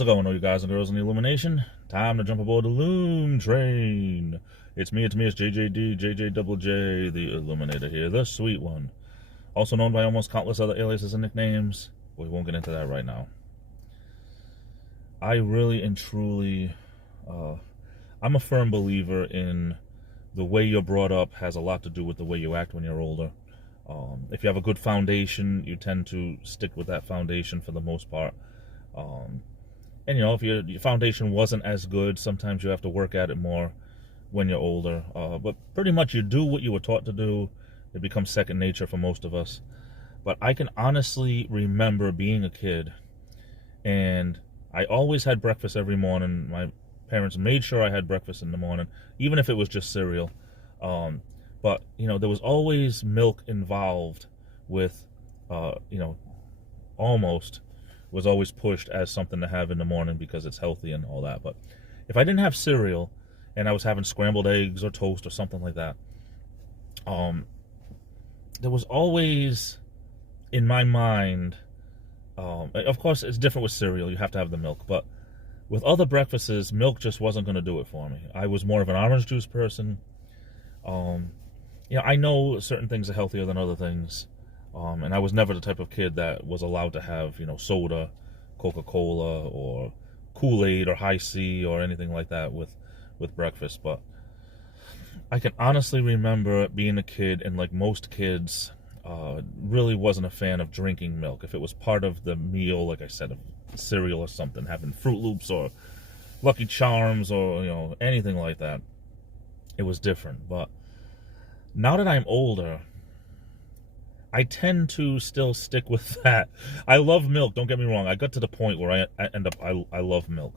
How's it going, all you guys and girls in the Illumination? Time to jump aboard the Loom Train. It's JJD, JJ the Illuminator here, the sweet one. Also known by almost countless other aliases and nicknames. We won't get into that right now. I really and truly, I'm a firm believer in the way you're brought up has a lot to do with the way you act when you're older. If you have a good foundation, you tend to stick with that foundation for the most part. And you know, if your foundation wasn't as good, sometimes you have to work at it more when you're older. But pretty much you do what you were taught to do. It becomes second nature for most of us. But I can honestly remember being a kid, and I always had breakfast every morning. My parents made sure I had breakfast in the morning, even if it was just cereal. But, you know, there was always milk involved with, you know, almost was always pushed as something to have in the morning because it's healthy and all that. But if I didn't have cereal and I was having scrambled eggs or toast or something like that, there was always in my mind, of course it's different with cereal, you have to have the milk, but with other breakfasts, milk just wasn't going to do it for me. I was more of an orange juice person. You know, I know certain things are healthier than other things. And I was never the type of kid that was allowed to have, you know, soda, Coca-Cola, or Kool-Aid, or High C, or anything like that with breakfast. But I can honestly remember being a kid, and like most kids, really wasn't a fan of drinking milk. If it was part of the meal, like I said, cereal or something, having Fruit Loops or Lucky Charms or, you know, anything like that, it was different. But now that I'm older, I tend to still stick with that. I love milk, don't get me wrong. I got to the point where I love milk.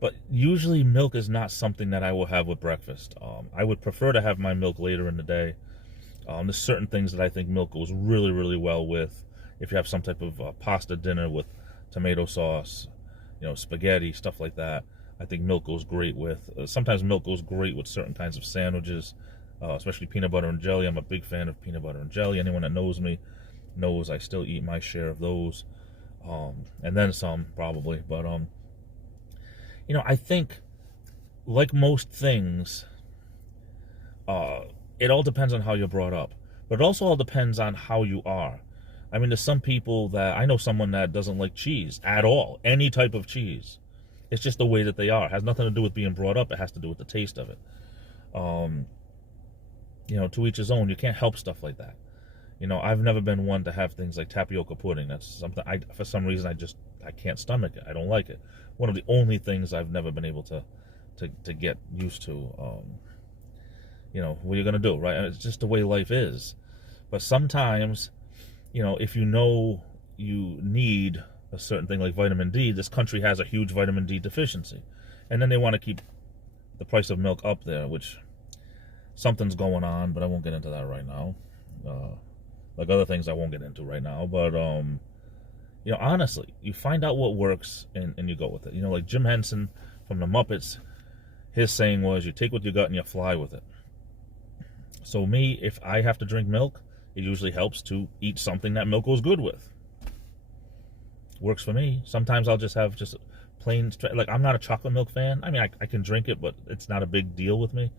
But usually milk is not something that I will have with breakfast. I would prefer to have my milk later in the day. There's certain things that I think milk goes really, really well with. If you have some type of pasta dinner with tomato sauce, you know, spaghetti, stuff like that, I think milk goes great with. Sometimes milk goes great with certain kinds of sandwiches. Especially peanut butter and jelly. I'm a big fan of peanut butter and jelly. Anyone that knows me knows I still eat my share of those, and then some probably. But you know, I think like most things, it all depends on how you're brought up, but it also all depends on how you are. I mean, there's some people that I know someone that doesn't like cheese at all, any type of cheese. It's just the way that they are. It has nothing to do with being brought up. It has to do with the taste of it. You know, to each his own. You can't help stuff like that. You know, I've never been one to have things like tapioca pudding. That's something for some reason, I can't stomach it. I don't like it. One of the only things I've never been able to get used to. You know, what are you going to do, right? It's just the way life is. But sometimes, you know, if you know you need a certain thing like vitamin D, this country has a huge vitamin D deficiency. And then they want to keep the price of milk up there, which something's going on, but I won't get into that right now. Like other things I won't get into right now. But, you know, honestly, you find out what works and you go with it. You know, like Jim Henson from the Muppets, his saying was, you take what you got and you fly with it. So me, if I have to drink milk, it usually helps to eat something that milk goes good with. Works for me. Sometimes I'll just have just plain, like I'm not a chocolate milk fan. I mean, I can drink it, but it's not a big deal with me.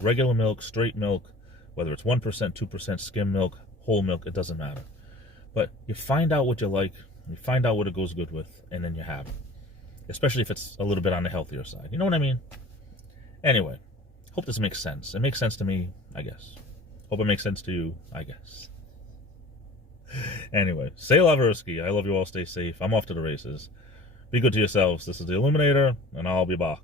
Regular milk, straight milk, whether it's 1%, 2%, skim milk, whole milk, it doesn't matter. But you find out what you like, you find out what it goes good with, and then you have it. Especially if it's a little bit on the healthier side. You know what I mean? Anyway, hope this makes sense. It makes sense to me, I guess. Hope it makes sense to you, I guess. Anyway, say la Versky. I love you all. Stay safe. I'm off to the races. Be good to yourselves. This is the Illuminator, and I'll be back.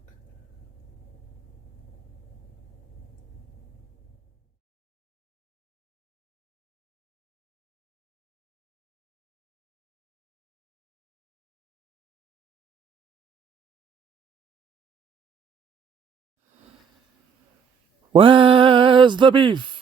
Where's the beef?